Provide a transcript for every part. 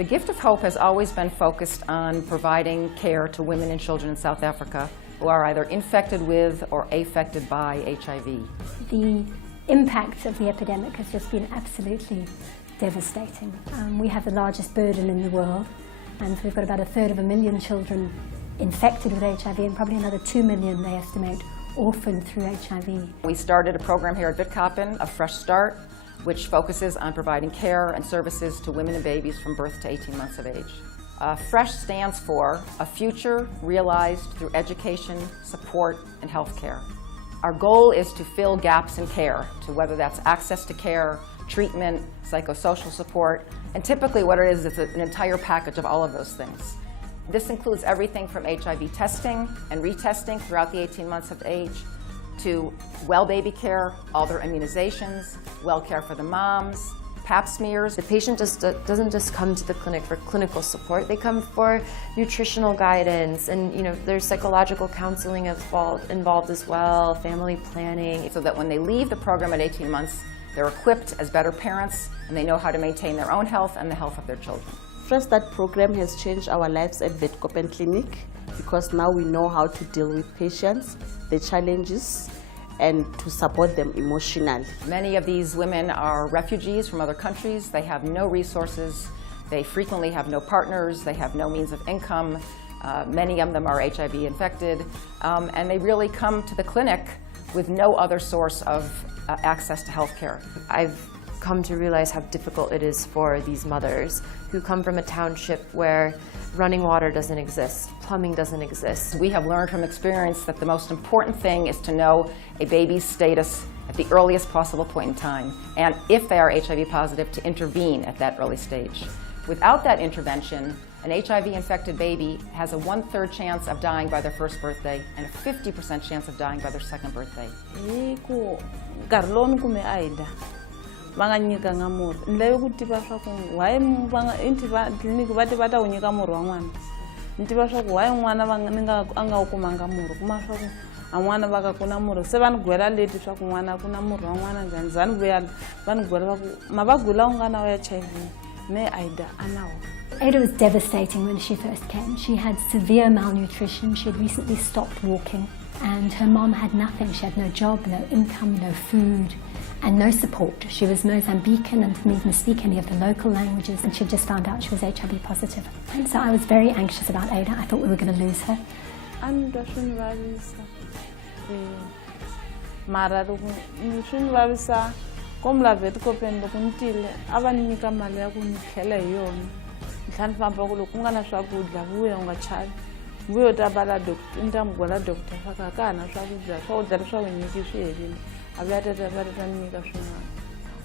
The Gift of Hope has always been focused on providing care to women and children in South Africa who are either infected with or affected by HIV. The impact of the epidemic has just been absolutely devastating. We have the largest burden in the world, and we've got about 1/3 children infected with HIV and probably another 2 million, they estimate, orphaned through HIV. We started a program here at Witkoppen, A Fresh Start, which focuses on providing care and services to women and babies from birth to 18 months of age. FRESH stands for a future realized through education, support, and health care. Our goal is to fill gaps in care, to whether that's access to care, treatment, psychosocial support, and typically what it is an entire package of all of those things. This includes everything from HIV testing and retesting throughout the 18 months of age, to well baby care, all their immunizations, well care for the moms, pap smears. The patient doesn't just come to the clinic for clinical support, they come for nutritional guidance, and there's psychological counseling involved as well, family planning. So that when they leave the program at 18 months, they're equipped as better parents and they know how to maintain their own health and the health of their children. Fresh Start program has changed our lives at Witkoppen Clinic because now we know how to deal with patients, the challenges, and to support them emotionally. Many of these women are refugees from other countries. They have no resources. They frequently have no partners. They have no means of income. Many of them are HIV infected. And they really come to the clinic with no other source of access to health care. I've come to realize how difficult it is for these mothers who come from a township where running water doesn't exist, plumbing doesn't exist. We have learned from experience that the most important thing is to know a baby's status at the earliest possible point in time, and if they are HIV positive, to intervene at that early stage. Without that intervention, an HIV-infected baby has a 1/3 chance of dying by their first birthday and a 50% chance of dying by their second birthday. Va nga nyikanga murhi ndlela yo ku tiva swa ku why tliliniki va va ta wu nyika murhi wa n'wana ni tiva swa ku why n'wana a nga wu kumanga murhi kuma swa ku a n'wana va ka ku na murhi se va ni gwela leti swa ku n'wana ku na murhi wa n'wana njhani za ni vuya va ni gwela va ku mavabyi lawa nga na HIV ne Aida a na wona. Ada was devastating when she first came. She had severe malnutrition. She had recently stopped walking, and her mom had nothing. She had no job, no income, no food, and no support. She was Mozambican and didn't even speak any of the local languages, and she just found out she was HIV positive. And so I was very anxious about Ada. I thought we were going to lose her. Mara loko swi ni vavisa kom la Witkoppen loko ni tile a va ni nyika mali ya ku ni tlhela hi yona ni tlhela ni famba ku loko ku nga na swakudya vuya u nga chavi vuya u ta bala doctor ni ta n'wi gola doctor swa ku a ka ha na swakudya leswi a wu nyiki swi herile a vuya ta ni nyika swin'wana.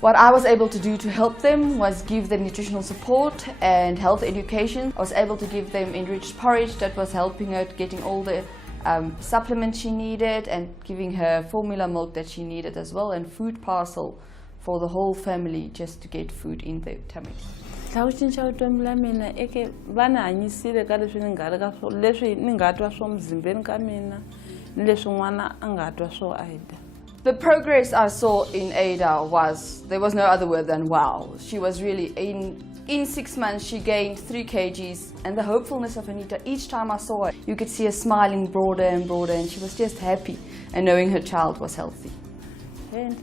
What I was able to do to help them was give them nutritional support and health education. I was able to give them enriched porridge that was helping her getting all the supplements she needed, and giving her formula milk that she needed as well, and food parcel for the whole family just to get food in their tummies. Ku cinca vutomi la mina eke va ni hanyisile ka leswi ni nga ri ka swona, leswi ni nga twa swo mzimbeni ka mina ni leswi n'wana a nga twa swo Aida. The progress I saw in Ada there was no other word than wow. She was really, in 6 months she gained 3 kgs, and the hopefulness of Anita, each time I saw her, you could see her smiling broader and broader, and she was just happy and knowing her child was healthy. And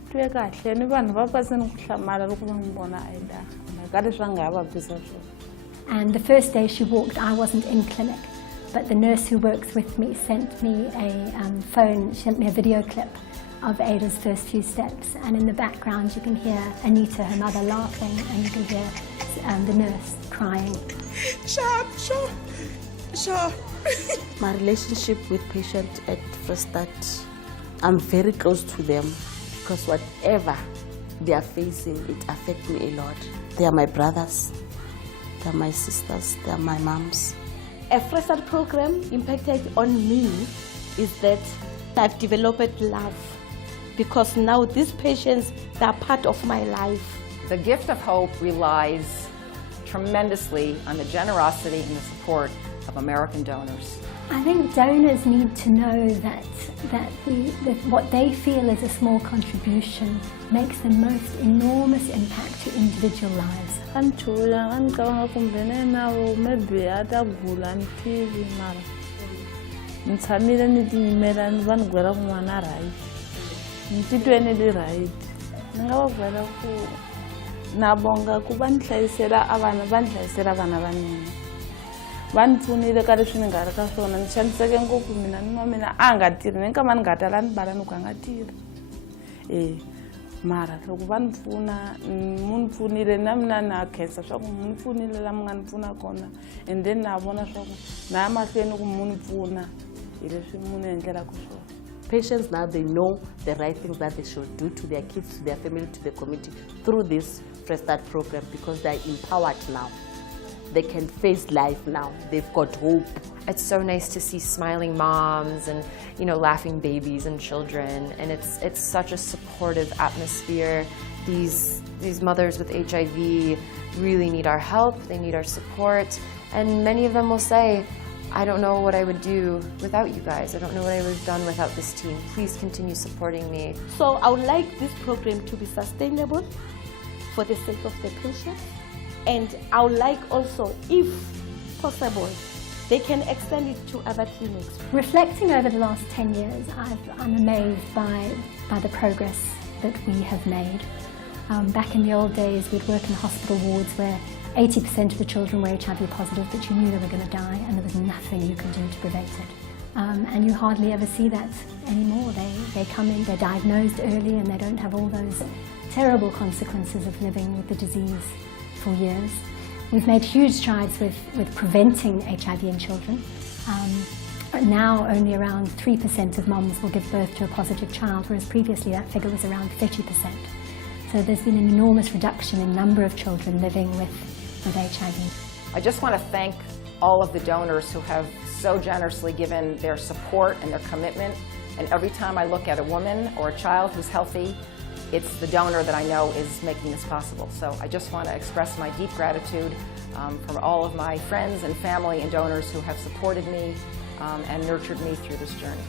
the first day she walked, I wasn't in clinic, but the nurse who works with me sent me a phone, she sent me a video clip of Ada's first few steps, and in the background you can hear Anita, her mother, laughing, and you can hear the nurse crying. Sure. My relationship with patients at Fresh Start, I'm very close to them because whatever they are facing, it affects me a lot. They are my brothers, they are my sisters, they are my moms. A Fresh Start program impacted on me is that I've developed love, because now these patients, they are part of my life. The Gift of Hope relies tremendously on the generosity and the support of American donors. I think donors need to know that what they feel is a small contribution makes the most enormous impact to individual lives. Kanchuya ngicabanga kumbene nawo maybe atagula ntivi mara nitsamile ni tiyimela ni va ni gwela ku n'wana right ni titwe ni ri right ni nga va byela ku na bonga ku va ni hlayisela vana va mina va ni pfunile ka leswi ni nga ri ka swona ni xaniseke ngopfu mina ni wa mina a nga tirhi ni nkama ni nga ta la ni bala ni ku a nga tirhi mara loko va ni pfuna mu ni pfunile na mina na khensa swa ku mu ni pfunile la mi nga ni pfuna kona and then na vona swa ku na ya mahlweni ku mu ni pfuna hi leswi mu ni endlelaka swona. Patients now, they know the right things that they should do to their kids, to their family, to the community through this Fresh Start program, because they're empowered now. They can face life now. They've got hope. It's so nice to see smiling moms and, you know, laughing babies and children, and it's such a supportive atmosphere. These mothers with HIV really need our help. They need our support, and many of them will say, I don't know what I would do without you guys. I don't know what I would have done without this team. Please continue supporting me. So I would like this program to be sustainable for the sake of the patient. And I would like also, if possible, they can extend it to other clinics. Reflecting over the last 10 years, I'm amazed by the progress that we have made. Back in the old days, we'd work in hospital wards where 80% of the children were HIV positive, but you knew they were going to die and there was nothing you could do to prevent it. And you hardly ever see that anymore. They come in, they're diagnosed early, and they don't have all those terrible consequences of living with the disease for years. We've made huge strides with preventing HIV in children. Now only around 3% of moms will give birth to a positive child, whereas previously that figure was around 30%. So there's been an enormous reduction in number of children living with HIV. I just want to thank all of the donors who have so generously given their support and their commitment. And every time I look at a woman or a child who's healthy, it's the donor that I know is making this possible. So I just want to express my deep gratitude from all of my friends and family and donors who have supported me and nurtured me through this journey.